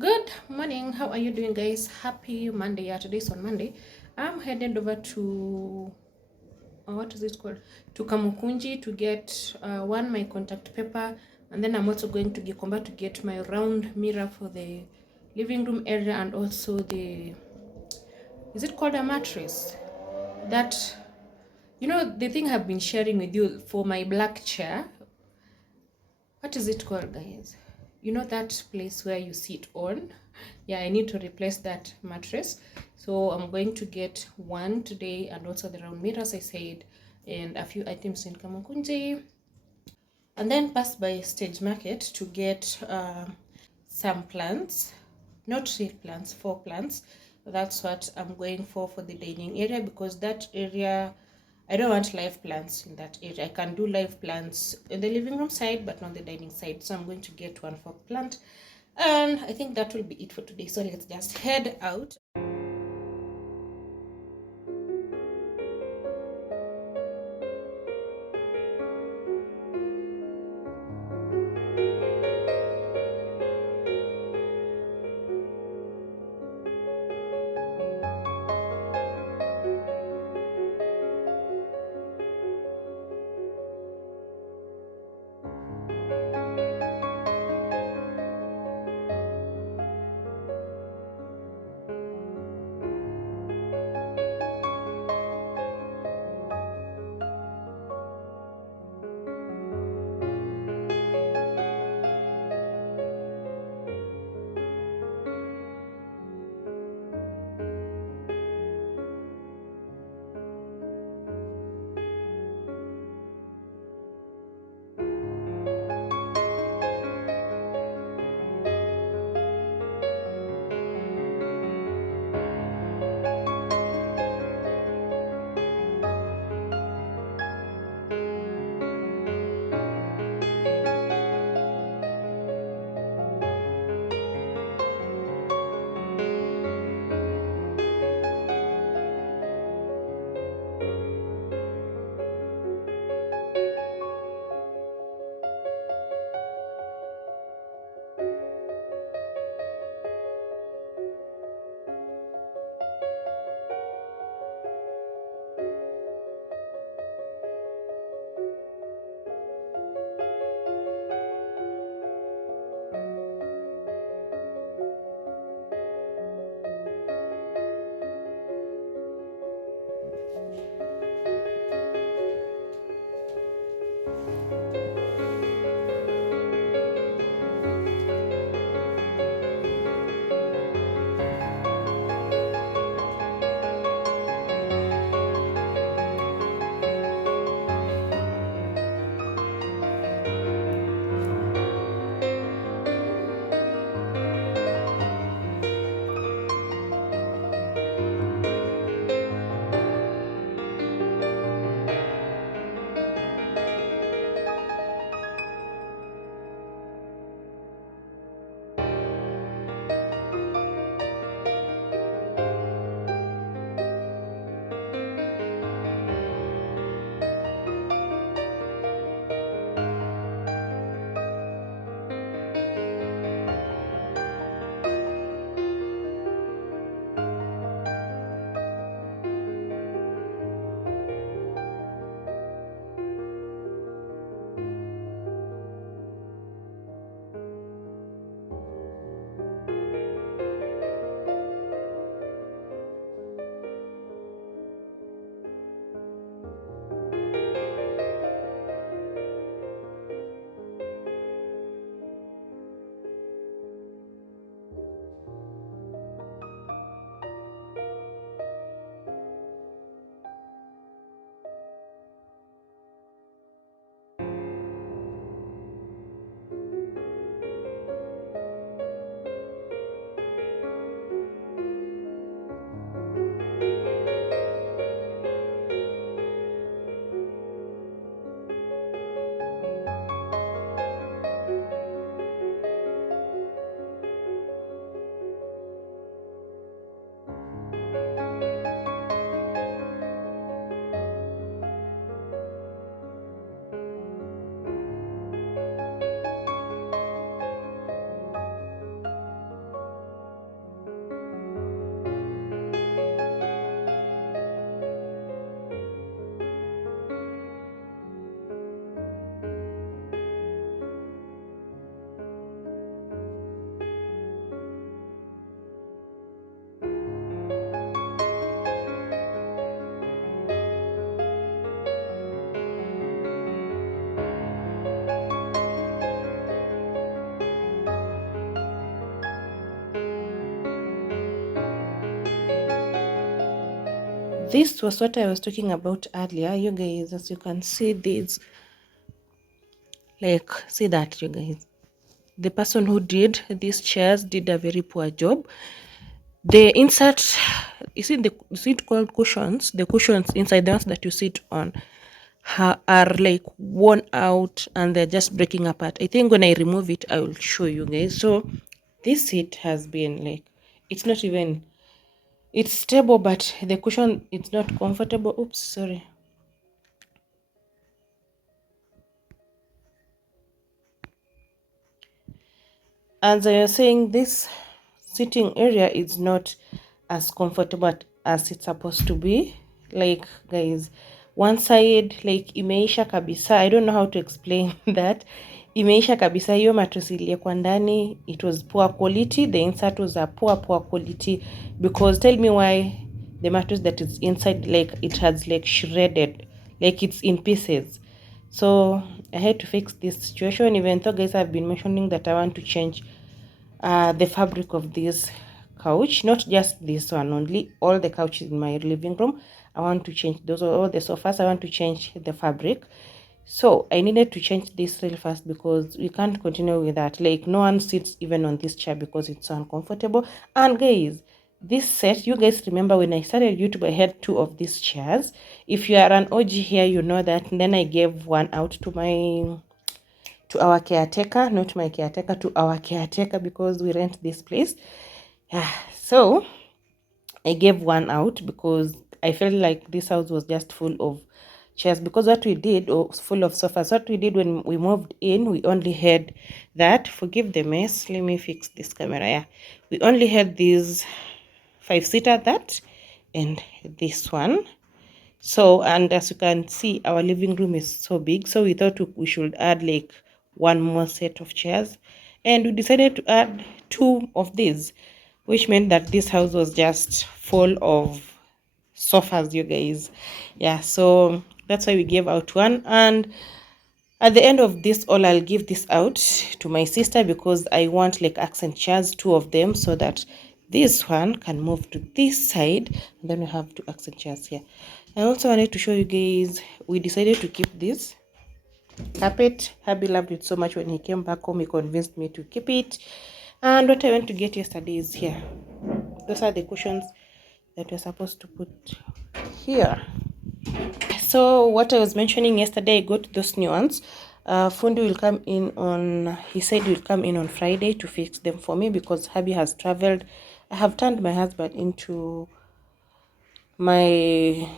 Good morning. How are you doing, guys? Happy Monday. Yeah, today's on Monday. I'm headed over to what is it called? To Kamukunji to get one my contact paper, and then I'm also going to Gikomba to get my round mirror for the living room area, and also the is it called a mattress? That the thing I've been sharing with you for my black chair. What is it called, guys? You know that place where you sit on? Yeah, I need to replace that mattress. So I'm going to get one today, and also the round mirrors I said, and a few items in Kamukunji, and then pass by Stage Market to get some plants, not real plants, four plants. That's what I'm going for the dining area, because that area I don't want live plants in that area. I can do live plants in the living room side, but not the dining side. So I'm going to get one for plant. And I think that will be it for today. So let's just head out. this was what I was talking about earlier, you guys. As you can see, these, like, see that, you guys, the person who did these chairs did a very poor job. The insert, is it called cushions? The cushions inside, the ones that you sit on, are like worn out and they're just breaking apart. I think when I remove it, I will show you guys. So this seat has been like, it's not even, it's stable, but the cushion, it's not comfortable. Oops, sorry. As I was saying, this sitting area is not as comfortable as it's supposed to be. Like, guys, one side, like, imeisha kabisa. I don't know how to explain that. Imeisha kabisa. Hiyo mattress iliyekuwa ndani, it was poor quality. The insert was a poor quality. Because tell me why the mattress that is inside, like, it has like shredded, like it's in pieces. So I had to fix this situation, even though, guys, I've been mentioning that I want to change the fabric of this couch, not just this one only, all the couches in my living room. I want to change those, all the sofas. I want to change the fabric. So I needed to change this real fast because we can't continue with that. Like, no one sits even on this chair because it's so uncomfortable. And guys, this set, you guys remember when I started YouTube, I had 2 of these chairs. If you are an OG here, you know that. And then I gave one out to our caretaker, not my caretaker, to our caretaker, because we rent this place. Yeah, so I gave one out because I felt like this house was just full of chairs, because what we did, or full of sofas, what we did when we moved in, we only had that. Forgive the mess, let me fix this camera. Yeah, we only had these 5-seater, that and this one. So, and as you can see, our living room is so big, so we thought we should add like one more set of chairs, and we decided to add 2 of these, which meant that this house was just full of sofas, you guys. Yeah, so that's why we gave out one. And at the end of this all, I'll give this out to my sister, because I want like accent chairs, 2 of them, so that this one can move to this side, and then we have 2 accent chairs here. I also wanted to show you guys, we decided to keep this carpet. Hubby loved it so much. When he came back home, he convinced me to keep it. And what I went to get yesterday is here. Those are the cushions that we're supposed to put here. So what I was mentioning yesterday, I got those new ones. Fundi will come in on, he said he will come in on Friday to fix them for me, because hubby has traveled. I have turned my husband into my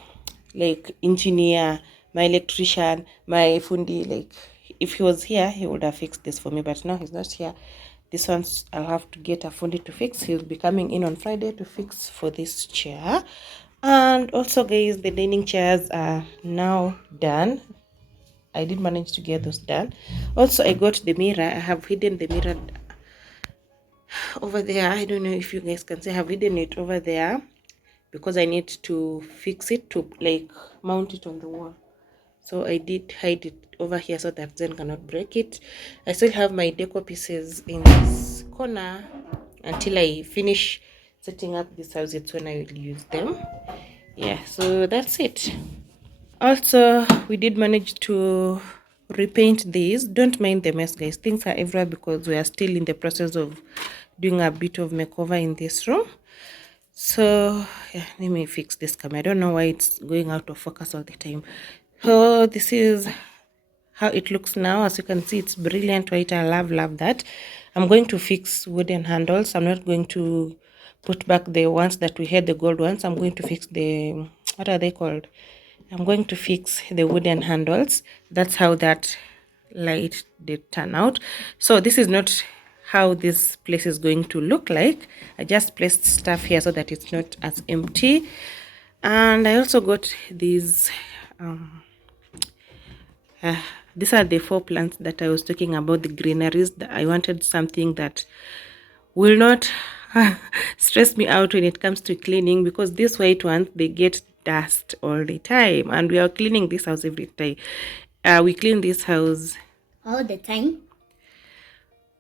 like engineer, my electrician, my fundi. Like, if he was here, he would have fixed this for me, but now he's not here. This one's, I'll have to get a fundi to fix. He'll be coming in on Friday to fix for this chair. And also, guys, the dining chairs are now done. I did manage to get those done. Also, I got the mirror. I have hidden the mirror over there. I don't know if you guys can see. I have hidden it over there because I need to fix it, to like mount it on the wall. So I did hide it over here so that Zen cannot break it. I still have my decor pieces in this corner until I finish setting up this house. It's when I will use them. Yeah, so that's it. Also, we did manage to repaint these. Don't mind the mess, guys. Things are everywhere because we are still in the process of doing a bit of makeover in this room. So yeah, let me fix this camera. I don't know why it's going out of focus all the time. So this is how it looks now. As you can see, it's brilliant white. I love that. I'm going to fix wooden handles. I'm not going to put back the ones that we had, the gold ones. I'm going to fix the, what are they called? I'm going to fix the wooden handles. That's how that light did turn out. So this is not how this place is going to look like. I just placed stuff here so that it's not as empty. And I also got these these are the 4 plants that I was talking about, the greeneries. That I wanted something that will not stress me out when it comes to cleaning, because these white ones, they get dust all the time, and we are cleaning this house every time. We clean this house all the time.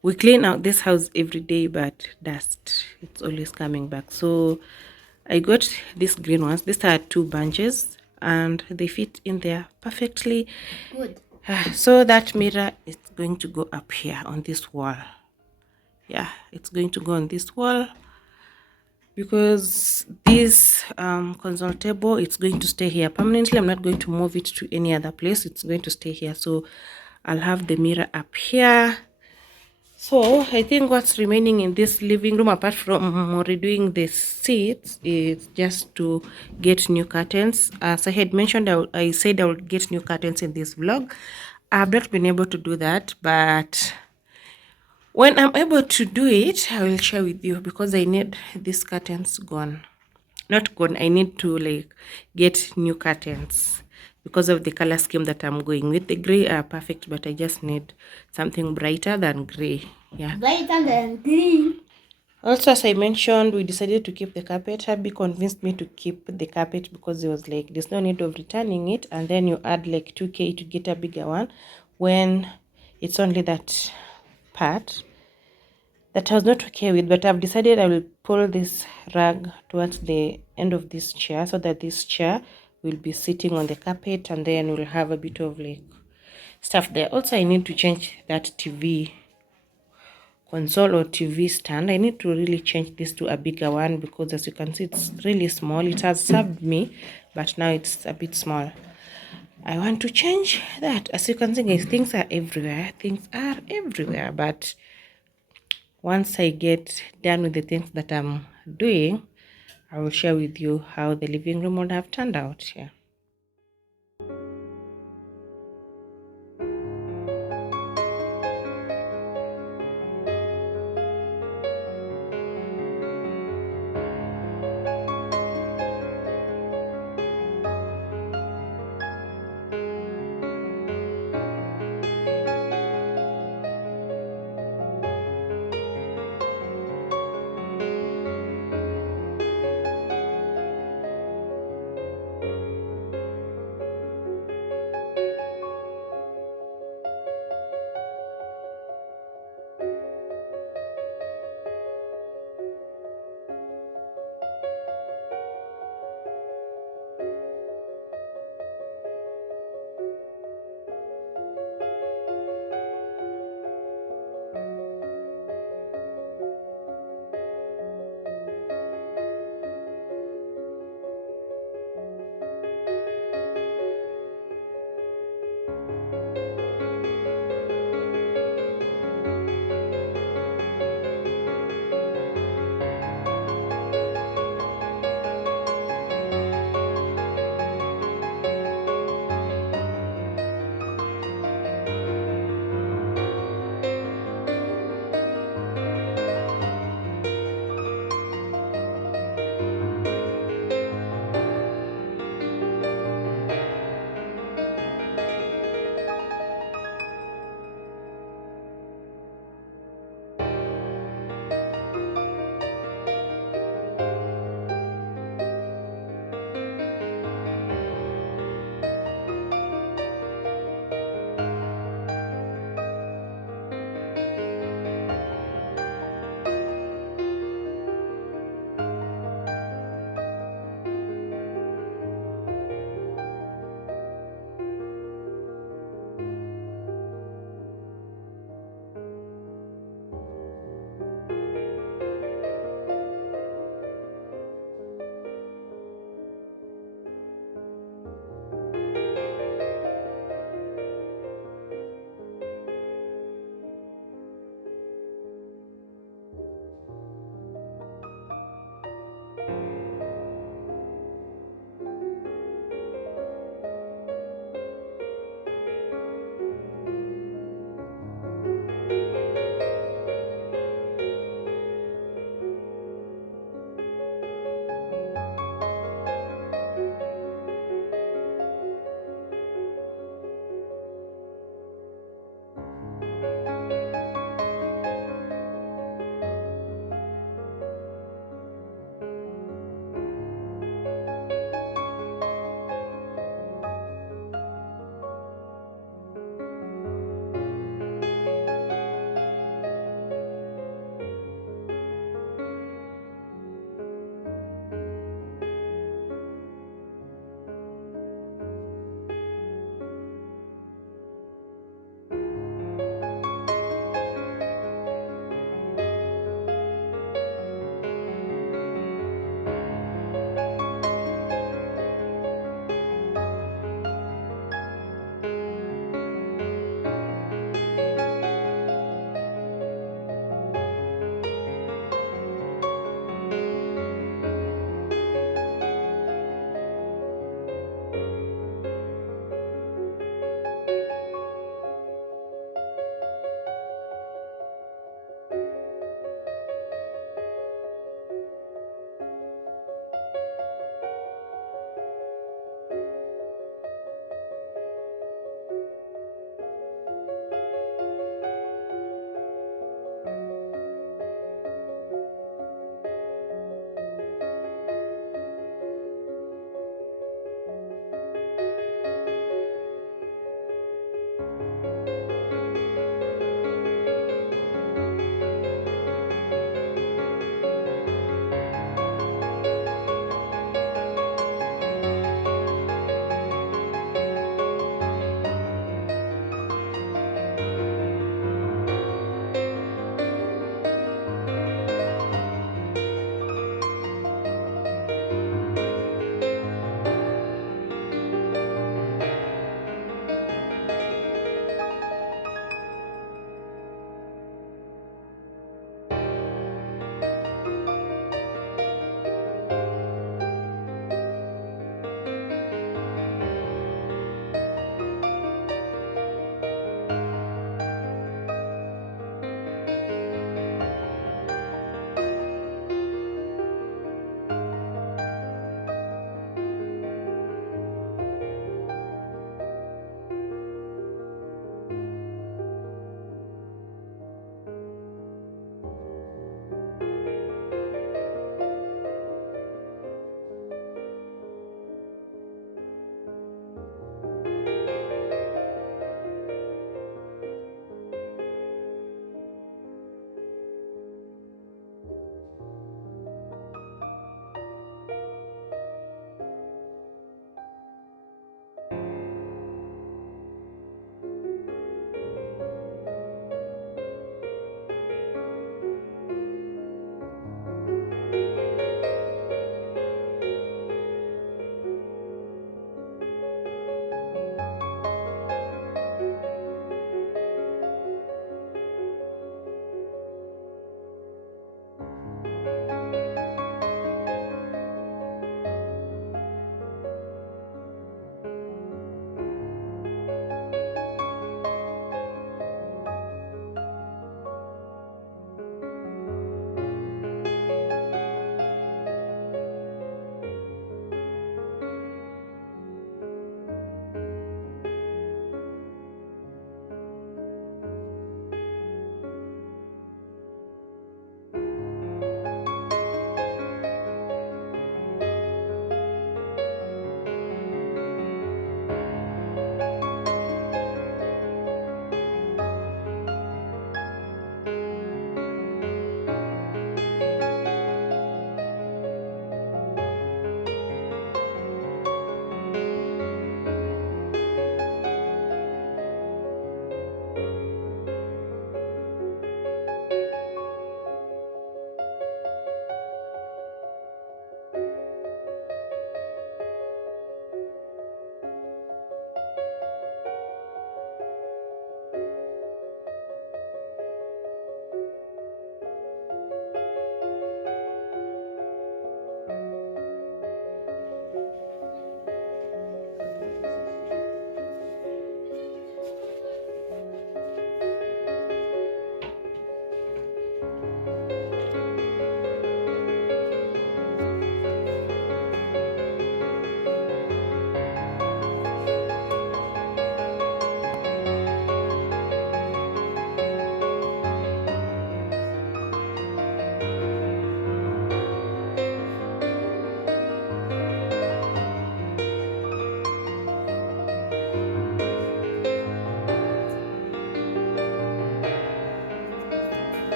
We clean out this house every day, but dust, it's always coming back. So I got these green ones. These are 2 bunches and they fit in there perfectly. Good. So that mirror is going to go up here on this wall. Yeah, it's going to go on this wall because this console table, it's going to stay here permanently. I'm not going to move it to any other place. It's going to stay here. So I'll have the mirror up here. So I think what's remaining in this living room, apart from redoing the seats, is just to get new curtains. As I had mentioned, I said I would get new curtains in this vlog. I've not been able to do that, but when I'm able to do it, I will share with you because I need these curtains gone. Not gone, I need to like get new curtains because of the color scheme that I'm going with. The gray are perfect, but I just need something brighter than gray. Yeah. Brighter than green. Also, as I mentioned, we decided to keep the carpet. Hubby convinced me to keep the carpet because it was like, there's no need of returning it. And then you add like 2K to get a bigger one when it's only that part that I was not okay with. But I've decided I will pull this rug towards the end of this chair so that this chair will be sitting on the carpet and then we'll have a bit of like stuff there. Also, I need to change that TV console or TV stand. I need to really change this to a bigger one because as you can see, it's really small. It has served me, but now it's a bit small. I want to change that. As you can see, guys, things are everywhere. Things are everywhere. But once I get done with the things that I'm doing, I will share with you how the living room would have turned out. Yeah.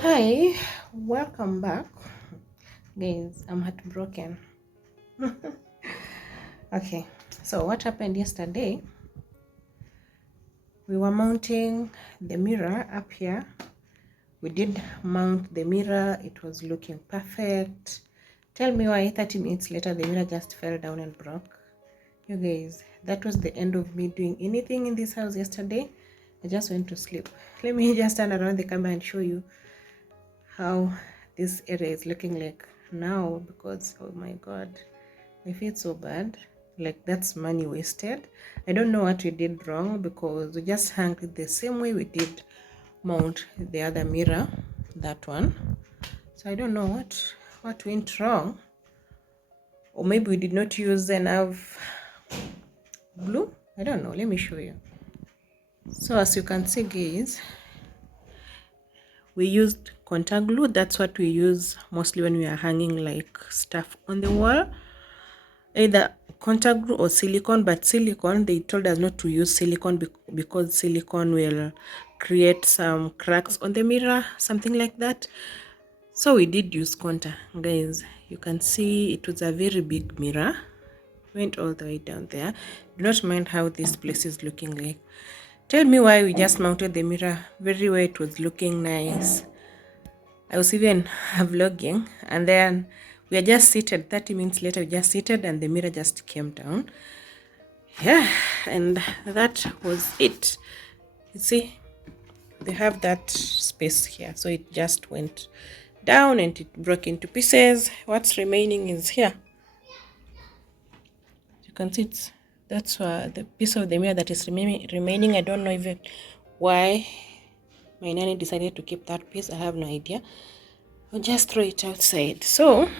Hi, welcome back, guys. I'm heartbroken. Okay, so what happened yesterday? We were mounting the mirror up here. We did mount the mirror, it was looking perfect. Tell me why 30 minutes later the mirror just fell down and broke. You guys, that was the end of me doing anything in this house yesterday. I just went to sleep. Let me just turn around the camera and show you how this area is looking like now, because oh my god, I feel so bad. Like, that's money wasted. I don't know what we did wrong, because we just hung it the same way we did mount the other mirror, that one. So I don't know what went wrong, or maybe we did not use enough glue. I don't know. Let me show you. So as you can see, guys, we used contact glue. That's what we use mostly when we are hanging like stuff on the wall, either contact glue or silicone. But silicone, they told us not to use silicone because silicone will create some cracks on the mirror, something like that. So we did use contact, guys. You can see it was a very big mirror, went all the way down there. Do not mind how this place is looking like. Tell me why we just mounted the mirror very well. It was looking nice. I was even vlogging, and then we are just seated. 30 minutes later, we just seated and the mirror just came down. Yeah, and that was it. You see, they have that space here, so it just went down and it broke into pieces. What's remaining is here. You can see that's the piece of the mirror that is remaining. I don't know even why my nanny decided to keep that piece. I have no idea. I'll just throw it outside. So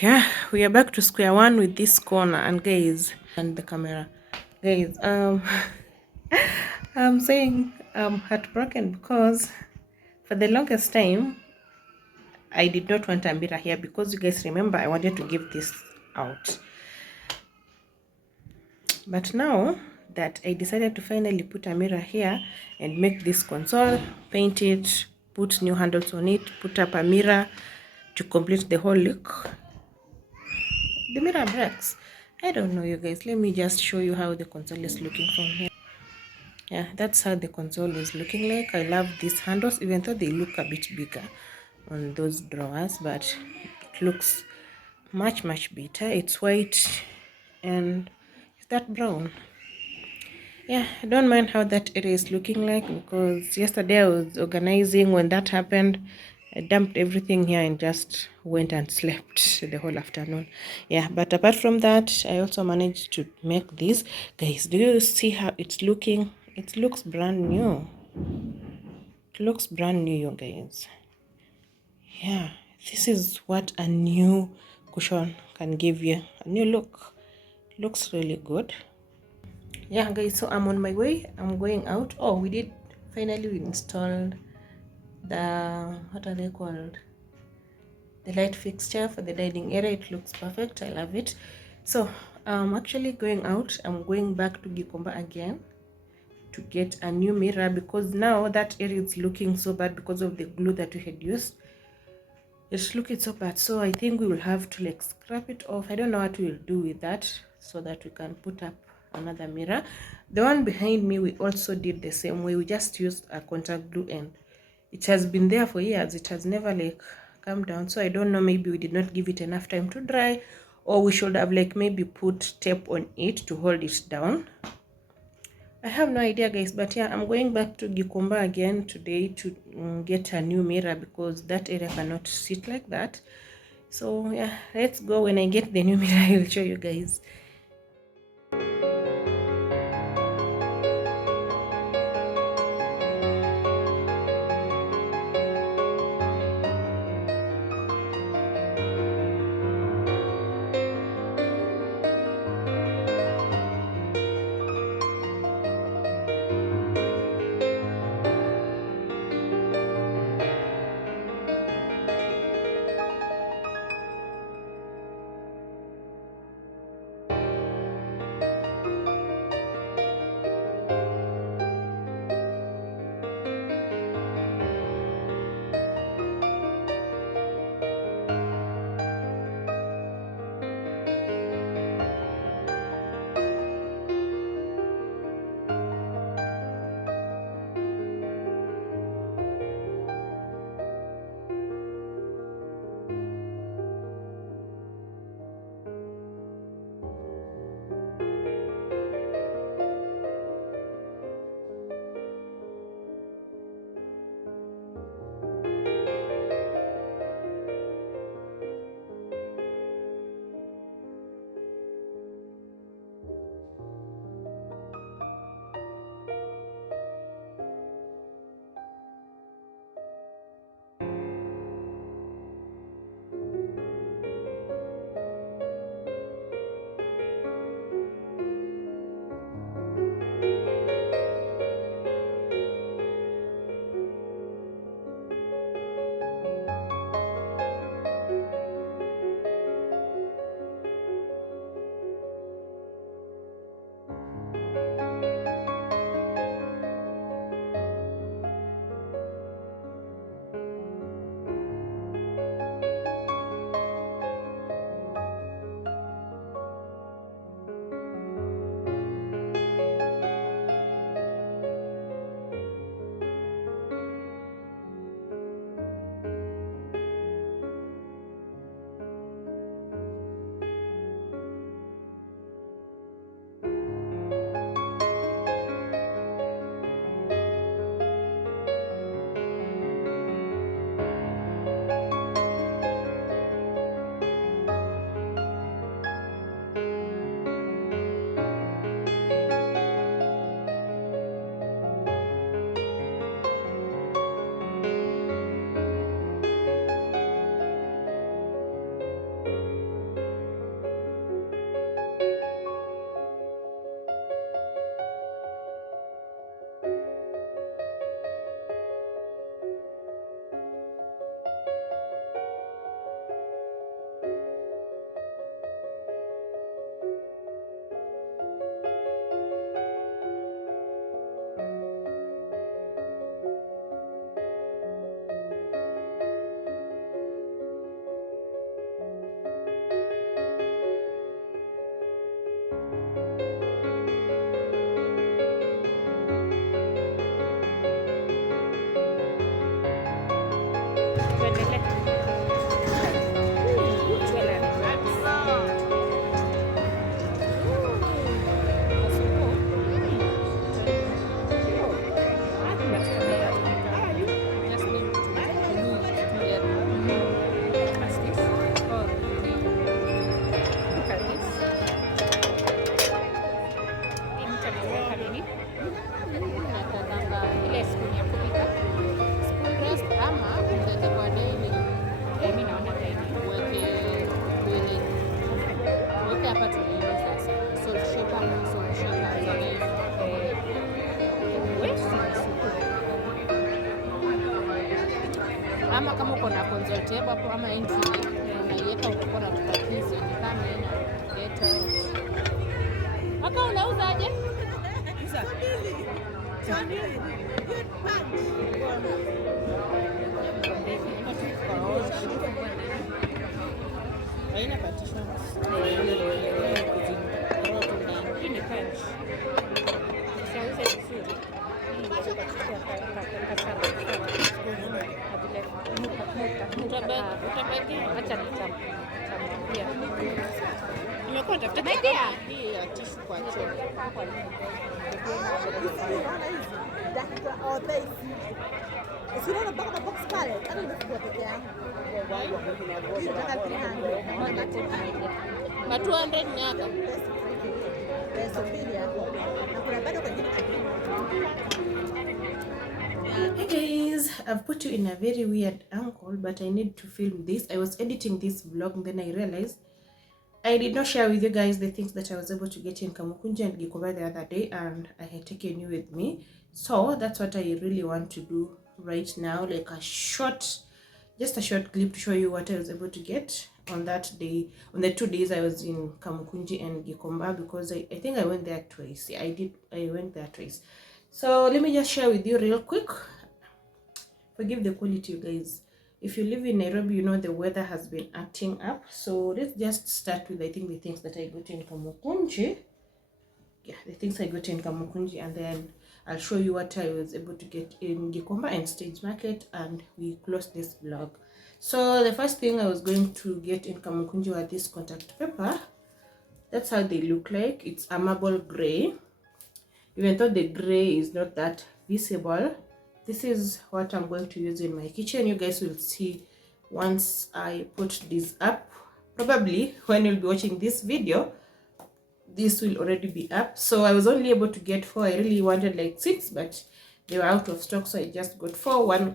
yeah, we are back to square one with this corner. And guys, and the camera, guys, I'm saying I'm heartbroken because for the longest time I did not want a mirror here, because you guys remember I wanted to give this out. But now that I decided to finally put a mirror here and make this console, paint it, put new handles on it, put up a mirror to complete the whole look, the mirror breaks. I don't know, you guys. Let me just show you how the console is looking from here. Yeah, that's how the console is looking like. I love these handles, even though they look a bit bigger on those drawers, but it looks much better. It's white and is that brown? Yeah, I don't mind how that area is looking like, because yesterday I was organizing. When that happened, I dumped everything here and just went and slept the whole afternoon. Yeah, but apart from that, I also managed to make this. Guys, do you see how it's looking? It looks brand new. It looks brand new, you guys. Yeah, this is what a new cushion can give you. A new look. Looks really good. Yeah, guys, so I'm on my way. I'm going out. Oh, we did finally, we installed the, what are they called, the light fixture for the dining area. It looks perfect. I love it. So I'm actually going out. I'm going back to Gikomba again to get a new mirror, because now that area is looking so bad because of the glue that we had used. It's looking so bad, so I think we will have to like scrap it off. I don't know what we'll do with that, so that we can put up another mirror. The one behind me, we also did the same way. We just used a contact glue, and it has been there for years. It has never like come down. So I don't know, maybe we did not give it enough time to dry, or we should have like maybe put tape on it to hold it down. I have no idea, guys, but yeah, I'm going back to Gikomba again today to get a new mirror, because that area cannot sit like that. So yeah, let's go. When I get the new mirror, I will show you guys. ama kama uko na console table hapo ama entry unaiweka utakuwa na tutakizi ni kama ina get out. Haka unauzaje? Uza. Haina partition. Hii ni punch. Sauza vizuri. Utabaki acha nitamwambia. Nimekuwa tafuta hii ya tishu kwa choo. Usiona mpaka box pale, hata nimefungua peke yangu. Na 200 ni hapa. Pesa mbili hapo. Na kuna bado kingine. Hey guys, I've put you in a very weird angle, but I need to film this. I was editing this vlog and then I realized I did not share with you guys the things that I was able to get in Kamukunji and Gikomba the other day, and I had taken you with me. So that's what I really want to do right now, like a short, just a short clip to show you what I was able to get on that day, on the 2 days I was in Kamukunji and Gikomba, because I think I went there twice. Yeah, I went there twice. So let me just share with you real quick. Forgive the quality, you guys. If you live in Nairobi, you know the weather has been acting up. So let's just start with, I think, the things that I got in Kamukunji. Yeah, the things I got in Kamukunji, and then I'll show you what I was able to get in Gikomba and Stage Market, and we close this vlog. So the first thing I was going to get in Kamukunji was this contact paper. That's how they look like. It's a marble gray. Even though the gray is not that visible, this is what I'm going to use in my kitchen. You guys will see once I put this up. Probably when you'll be watching this video, this will already be up. So I was only able to get 4. I really wanted like 6, but they were out of stock, so I just got 4.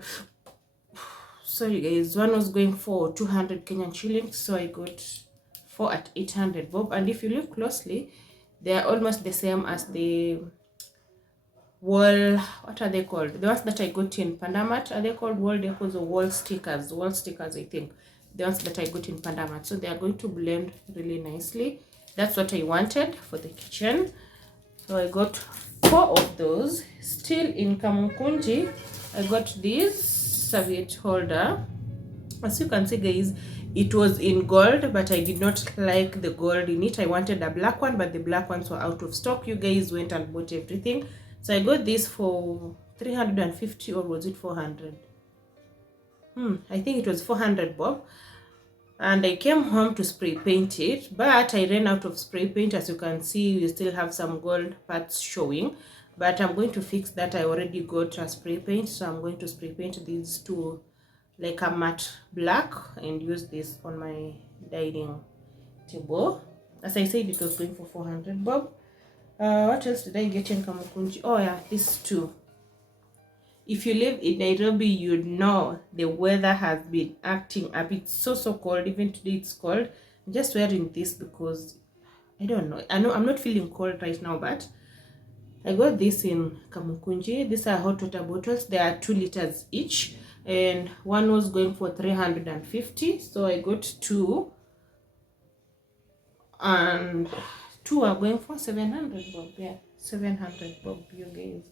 Sorry guys, one was going for 200 Kenyan shillings, so I got 4 at 800 bob. And if you look closely, they are almost the same as the wall, what are they called, the ones that I got in Pandamat. Are they called wall decors or wall stickers? Wall stickers, I think, the ones that I got in Pandamat. So they are going to blend really nicely. That's what I wanted for the kitchen, so I got 4 of those. Still in Kamukunji, I got this serviette holder. As you can see guys, it was in gold, but I did not like the gold in it. I wanted a black one, but the black ones were out of stock. You guys went and bought everything. So I got this for 350, or was it 400? I think it was 400 bob. And I came home to spray paint it, but I ran out of spray paint. As you can see, we still have some gold parts showing, but I'm going to fix that. I already got a spray paint, so I'm going to spray paint these two like a matte black and use this on my dining table. As I said, it was going for 400 bob. What else did I get in Kamukunji? Oh yeah, these two. If you live in Nairobi, you know the weather has been acting up. It's so cold. Even today it's cold. I'm just wearing this because I don't know. I know I'm not feeling cold right now, but I got this in Kamukunji. These are hot water bottles. They are 2 liters each, and one was going for 350. So I got 2, and 2 are going for 700 bob. Yeah, 700 bob, you guys.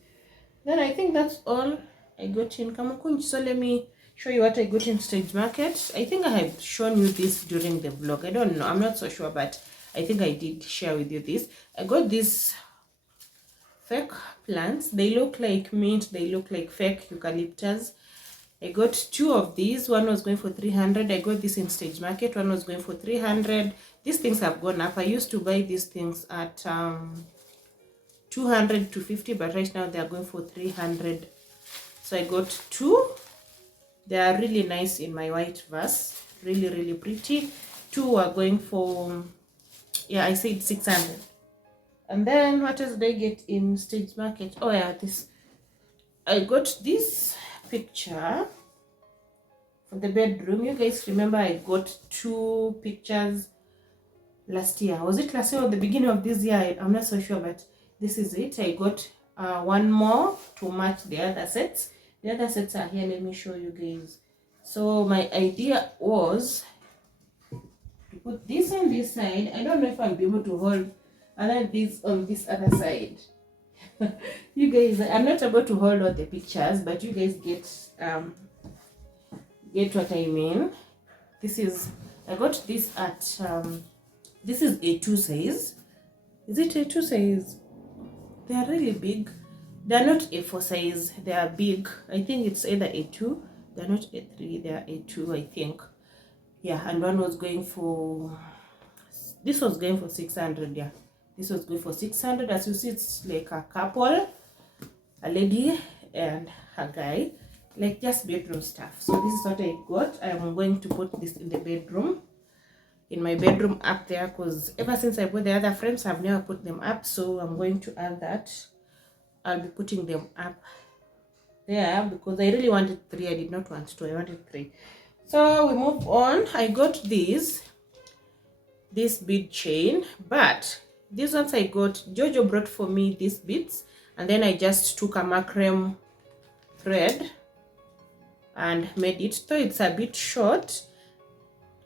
Then I think that's all I got in Kamukunji. So let me show you what I got in Stage Market. I think I have shown you this during the vlog. I don't know, I'm not so sure, but I think I did share with you this. I got these fake plants. They look like mint, they look like fake eucalyptus. I got 2 of these. One was going for 300. I got this in Stage Market. One was going for 300. These things have gone up. I used to buy these things at 200 to 50, but right now they are going for 300. So I got 2. They are really nice in my white vase, really pretty. 2 are going for, yeah, I said 600. And then what else did I get in Stage Market? Oh yeah, this, I got this picture for the bedroom. You guys remember I got 2 pictures last year. Was it last year or the beginning of this year? I'm not so sure, but this is it. I got 1 more to match the other sets. The other sets are here. Let me show you guys. So my idea was to put this on this side. I don't know if I'll be able to hold, and then this on this other side. You guys, I'm not able to hold all the pictures, but you guys get what I mean. This is, I got this at this is A2 size. Is it A2 size? They are really big. They are not A4 size. They are big. I think it's either A2. They're not A3. They are A2, I think. Yeah, and one was going for, this was going for 600. Yeah, this was going for 600. As you see, it's like a couple, a lady and a guy, like just bedroom stuff. So this is what I got. I'm going to put this in the bedroom, in my bedroom up there, because ever since I bought the other frames, I've never put them up. So I'm going to add that. I'll be putting them up there because I really wanted 3. I did not want 2. I wanted 3. So we move on. I got this bead chain, but these ones I got, Jojo brought for me these beads, and then I just took a macrame thread and made it, so it's a bit short.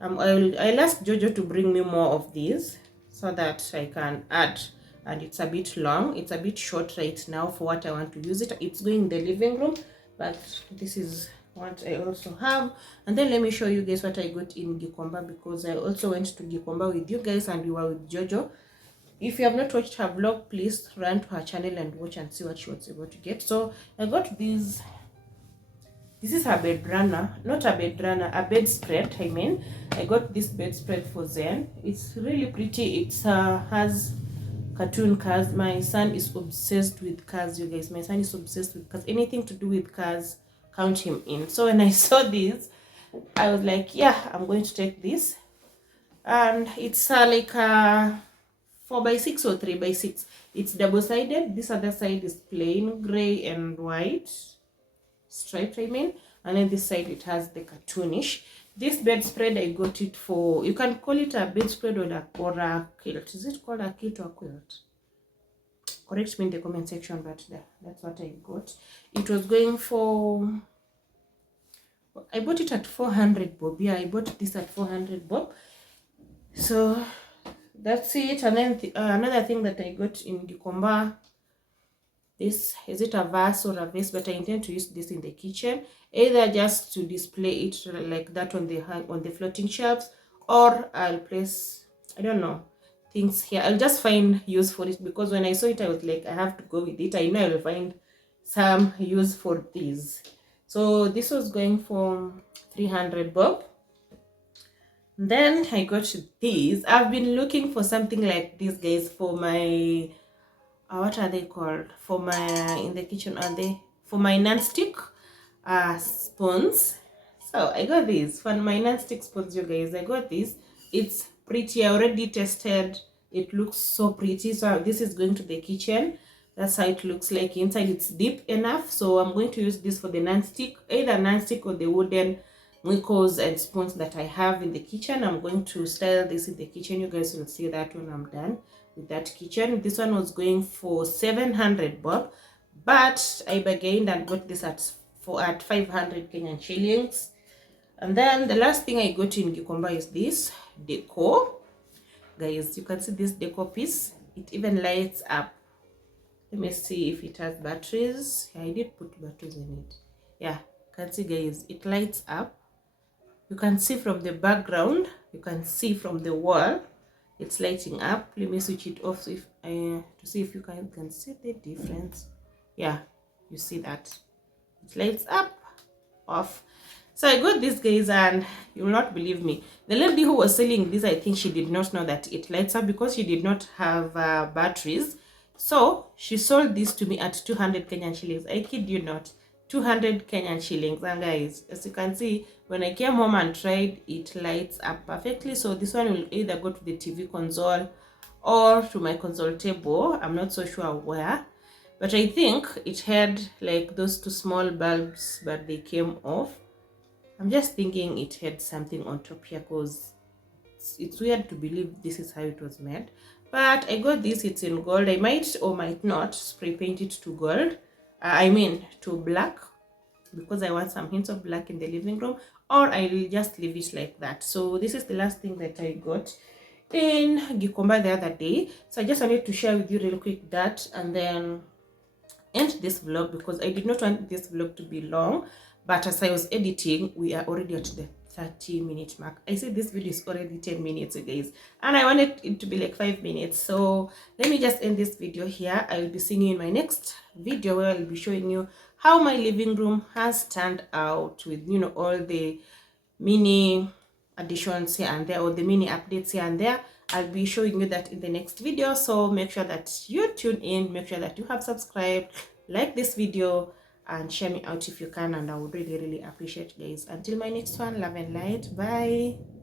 I'll ask Jojo to bring me more of these so that I can add, and it's a bit long, it's a bit short right now for what I want to use it. It's going in the living room, but this is what I also have. And then let me show you guys what I got in Gikomba, because I also went to Gikomba with you guys and we were with Jojo. If you have not watched her vlog, please run to her channel and watch and see what she was able to get. So I got these. This is a bed runner, not a bed runner, a bedspread. I mean, I got this bedspread for Zen. It's really pretty. It has cartoon cars. My son is obsessed with cars, you guys. My son is obsessed with cars. Anything to do with cars, count him in. So when I saw this, I was like, yeah, I'm going to take this. And it's like a 4x6 or 3x6. It's double-sided. This other side is plain gray and white striped, I mean, and then this side it has the cartoonish. This bedspread I got it for, you can call it a bedspread or a quilt. Is it called a quilt or a quilt? Correct me in the comment section, but that's what I got. It was going for, I bought it at 400 bob. Yeah, I bought this at 400 bob. So that's it. And then another thing that I got in Gikomba, this, is it a vase or a vase, but I intend to use this in the kitchen, either just to display it like that on the floating shelves, or I'll place, I don't know, things here. I'll just find use for it, because when I saw it I was like, I have to go with it. I know I will find some use for these. So this was going for 300 bob. Then I got these. I've been looking for something like these guys for my what are they called, for my in the kitchen, are they for my non-stick spoons. So I got these for my non-stick spoons, you guys. I got this. It's pretty. I already tested. It looks so pretty. So this is going to the kitchen. That's how it looks like inside. It's deep enough, so I'm going to use this for the non-stick, either non-stick or the wooden muikos and spoons that I have in the kitchen. I'm going to style this in the kitchen. You guys will see that when I'm done with that kitchen. This one was going for 700 bob, but I bargained and got this at 500 Kenyan shillings. And then the last thing I got in Gikomba is this decor, guys. You can see this decor piece. It even lights up. Let me see if it has batteries. Yeah, I did put batteries in it. Yeah, you can see, guys, it lights up. You can see from the background, you can see from the wall, it's lighting up. Let me switch it off, so if to see if you can see the difference. Yeah, you see that it lights up, off. So I got this, guys, and you will not believe me, the lady who was selling this, I think she did not know that it lights up, because she did not have batteries. So she sold this to me at 200 Kenyan shillings. I kid you not, 200 Kenyan shillings. And guys, as you can see, when I came home and tried, it lights up perfectly. So this one will either go to the TV console or to my console table. I'm not so sure where, but I think it had like those two small bulbs, but they came off. I'm just thinking it had something on top here, because it's weird to believe this is how it was made. But I got this. It's in gold. I might or might not spray paint it to gold. I mean to black, because I want some hints of black in the living room, or I will just leave it like that. So this is the last thing that I got in Gikomba the other day. So I just wanted to share with you real quick that, and then end this vlog because I did not want this vlog to be long. But as I was editing, we are already at the 30-minute mark. I said this video is already 10 minutes, guys, and I wanted it to be like 5 minutes. So let me just end this video here. I will be seeing you in my next video where I'll be showing you how my living room has turned out with, you know, all the mini additions here and there, or the mini updates here and there. I'll be showing you that in the next video. So make sure that you tune in, make sure that you have subscribed, like this video, and share me out if you can, and I would really appreciate, guys. Until my next one, love and light. Bye.